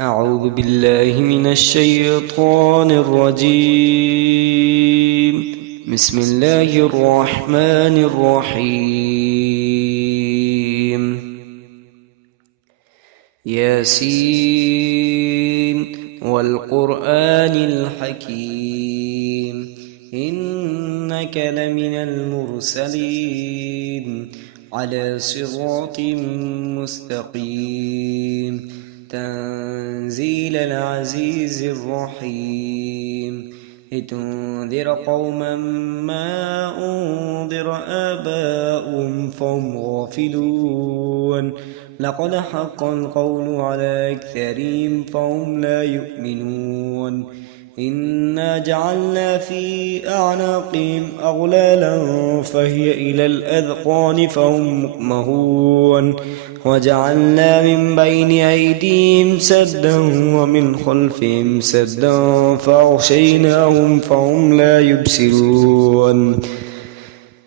أعوذ بالله من الشيطان الرجيم. بسم الله الرحمن الرحيم. ياسين والقرآن الحكيم إنك لمن المرسلين على صراط مستقيم تنزيل العزيز الرحيم لتنذر قوما ما أنذر آباؤهم فهم غافلون لقد حق القول على أكثرهم فهم لا يؤمنون إنا جعلنا في أعناقهم أغلالا فهي إلى الأذقان فهم مقمهون وجعلنا من بين أيديهم سدا ومن خلفهم سدا فأغشيناهم فهم لا يبصرون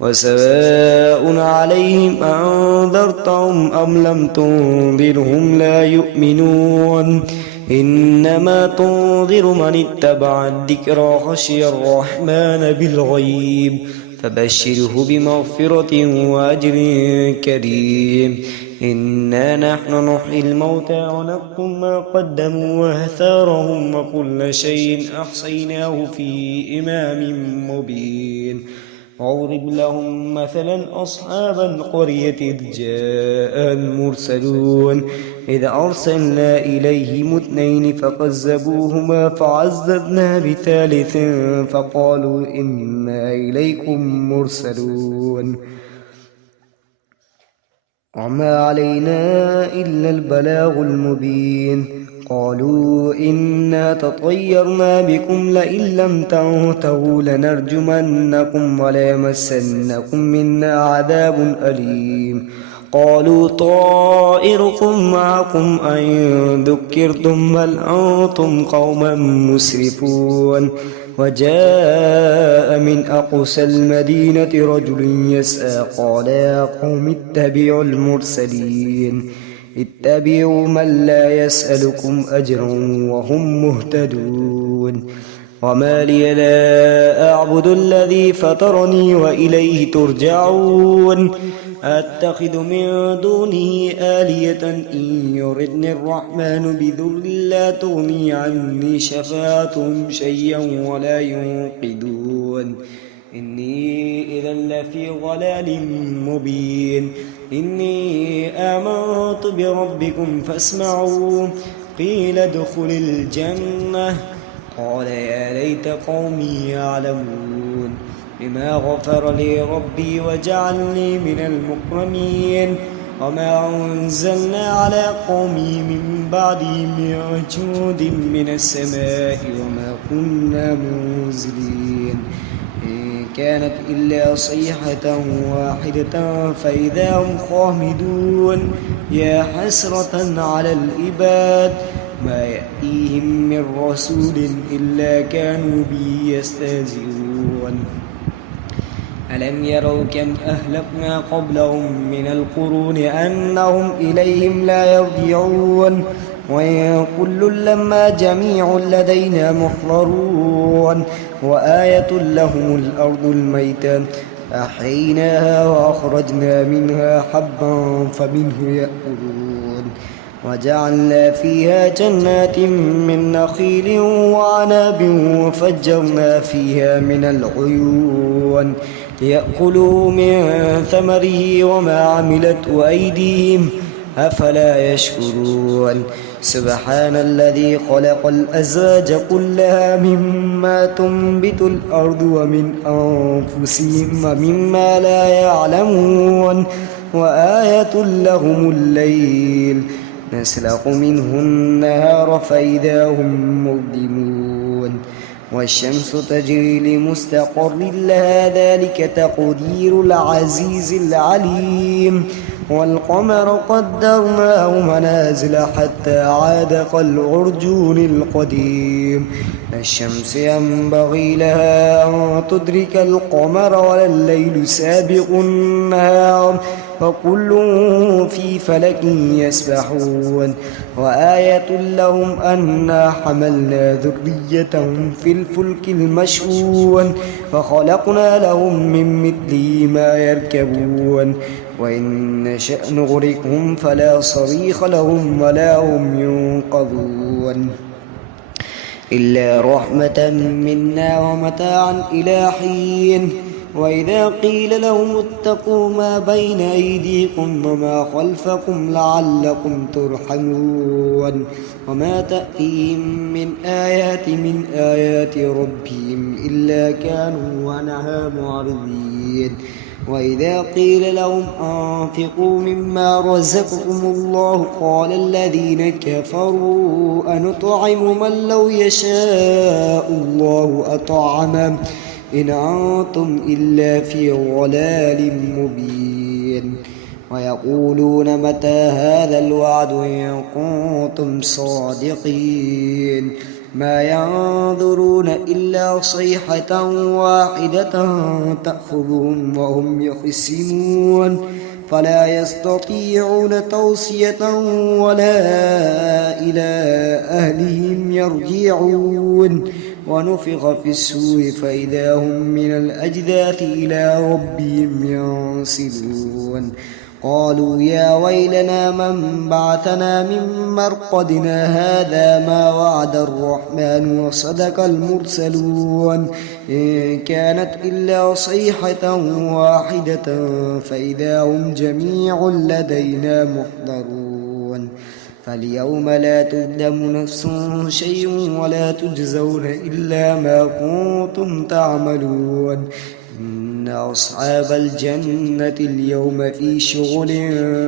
وسواء عليهم أنذرتهم أم لم تنذرهم لا يؤمنون إنما تنذر من اتبع الذكر خشي الرحمن بالغيب فبشره بمغفرة وأجر كريم إنا نحن نحيي الموتى ونكتب ما قدموا وآثارهم وكل شيء أحصيناه في إمام مبين واضرب لهم مثلا أصحاب القرية إذ جاء المرسلون إذ أرسلنا إليهم اثنين فكذبوهما فعززنا بثالث فقالوا إنا إليكم مرسلون وما علينا إلا البلاغ المبين قالوا إنا تطيرنا بكم لئن لم تنتهوا لنرجمنكم وليمسنكم منا عذاب أليم قالوا طائركم معكم أئن ذكرتم بل أنتم قوما مسرفون وجاء من أقصى المدينة رجل يسعى قال يا قوم اتبعوا المرسلين اتبعوا من لا يسألكم أجرا وهم مهتدون وما لي لا أعبد الذي فطرني وإليه ترجعون أتخذ من دونه آلية إن يردني الرحمن بذل لا تغني عني شفاعتهم شيئا ولا ينقذون إني إذا لفي ضلال مبين إني آمنت بربكم فاسمعوا قيل ادخل الجنة قال يا ليت قومي يعلمون بما غفر لي ربي وجعلني من المكرمين وما أنزلنا على قومي من بعدي من جود من السماء وما كنا منزلين إن كانت إلا صيحة واحدة فإذا هم خامدون يا حسرة على العباد ما يأتيهم من رسول إلا كانوا به يستهزئون ألم يروا كم أهلكنا قبلهم من القرون أنهم إليهم لا يرجعون وإن كل لما جميع لدينا محضرون وآية لهم الأرض الميتة أحييناها وأخرجنا منها حبا فمنه يأكلون وجعلنا فيها جنات من نخيل وعناب وفجرنا فيها من العيون ليأكلوا من ثمره وما عملت أيديهم أفلا يشكرون سبحان الذي خلق الأزواج كلها مما تنبت الأرض ومن أنفسهم ومما لا يعلمون وآية لهم الليل نسلخ منه النهار فإذا هم مظلمون والشمس تجري لمستقر لها ذلك تقدير العزيز العليم والقمر قدرناه منازل حتى عاد كالعرجون القديم الشمس ينبغي لها أن تدرك القمر ولا الليل سابق النهار وكل في فلك يسبحون وآية لهم أنا حملنا ذريتهم في الفلك المشحون وخلقنا لهم من مثله ما يركبون وإن نشأ نغرقهم فلا صريخ لهم ولا هم ينقذون إلا رحمة منا ومتاعا إلى حين وإذا قيل لهم اتقوا ما بين أيديكم وما خلفكم لعلكم ترحمون وما تأتيهم من آيات ربهم إلا كانوا عنها معرضين وإذا قيل لهم أنفقوا مما رزقكم الله قال الذين كفروا أنطعم من لو يشاء الله أطعمه إن أنتم إلا في ضلال مبين ويقولون متى هذا الوعد إن كنتم صادقين ما ينظرون إلا صيحة واحدة تأخذهم وهم يخصمون فلا يستطيعون توصية ولا إلى أهلهم يرجعون ونفخ في السور فإذا هم من الأجداث إلى ربهم ينسلون قالوا يا ويلنا من بعثنا من مرقدنا هذا ما وعد الرحمن وصدق المرسلون إن كانت إلا صيحة واحدة فإذا هم جميع لدينا محضرون فاليوم لا تظلم نفس شيء ولا تجزون إلا ما كنتم تعملون إن أصحاب الجنة اليوم في شغل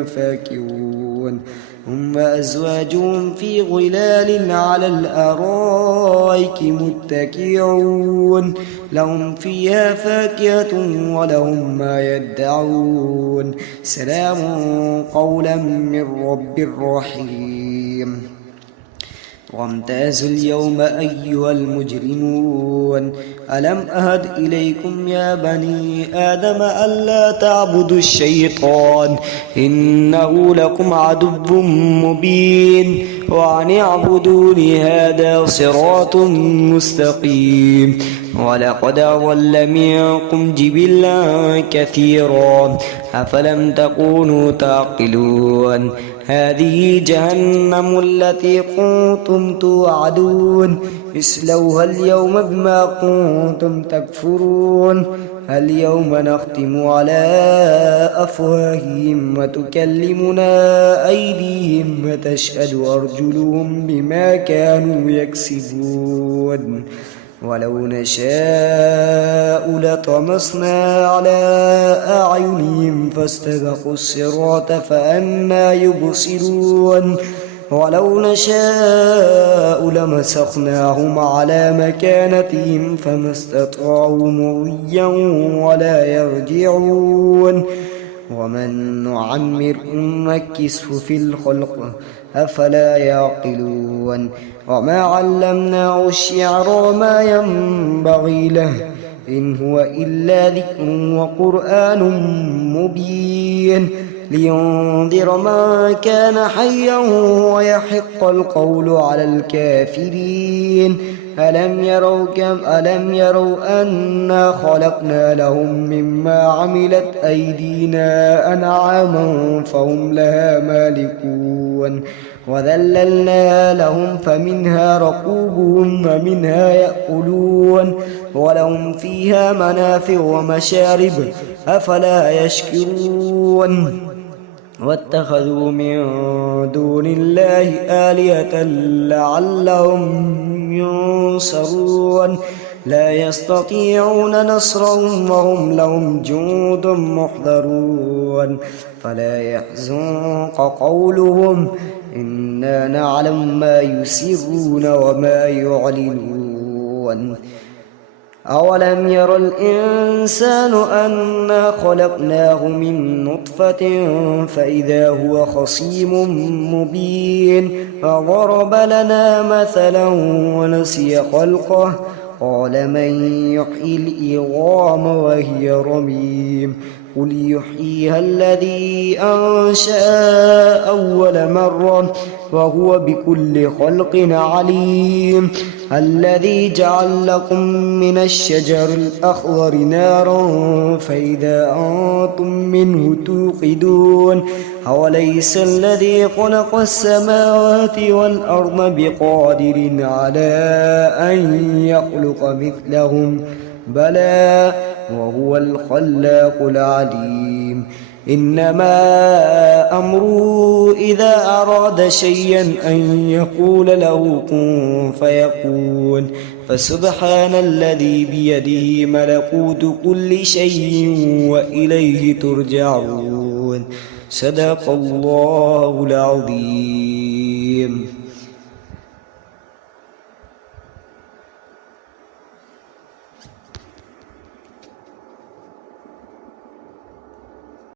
فاكهون هم وأزواجهم في ظلال على الأرائك متكئون لهم فيها فاكهة ولهم ما يدعون سلام قولا من رب رحيم وامتازوا اليوم أيها المجرمون ألم أهد إليكم يا بني آدم ألا تعبدوا الشيطان إنه لكم عدو مبين وأن اعبدوني هذا صراط مستقيم ولقد أضل منكم جبلا كثيرا أفلم تكونوا تعقلون هذه جهنم التي كنتم توعدون اصلوها اليوم بما كنتم تكفرون اليوم نختم على أفواههم وتكلمنا أيديهم وتشهد أرجلهم بما كانوا يكسبون ولو نشاء لطمسنا على أعينهم فاستبقوا الصراط فأنى يبصرون ولو نشاء لمسخناهم على مكانتهم فما استطاعوا مضيا ولا يرجعون ومن نعمر نكسه في الخلق أفلا يعقلون وما علمناه الشعر وما ينبغي له إن هو إلا ذكر وقرآن مبين لينذر من كان حيا ويحق القول على الكافرين ألم يروا أنا خلقنا لهم مما عملت أيدينا أنعاما فهم لها مالكون وذللنا لهم فمنها ركوبهم ومنها يأكلون ولهم فيها منافع ومشارب أفلا يشكرون واتخذوا من دون الله آلهة لعلهم ينصرون لا يستطيعون نصرهم وهم لهم جند محضرون فلا يحزنك قولهم إنا نعلم ما يسرون وما يعلنون أولم ير الإنسان أنا خلقناه من نطفة فإذا هو خصيم مبين فضرب لنا مثلا ونسي خلقه قال من يحيي العظام وهي رميم قل يحييها الذي أنشأ أول مرة وهو بكل خلق عليم الذي جعل لكم من الشجر الأخضر نارا فإذا أنتم منه توقدون أوليس الذي خلق السماوات والأرض بقادر على أن يخلق مثلهم بلى وهو الخلاق العليم إنما أمره إذا أراد شيئا أن يقول له كن فيكون فسبحان الذي بيده ملكوت كل شيء وإليه ترجعون صدق الله العظيم.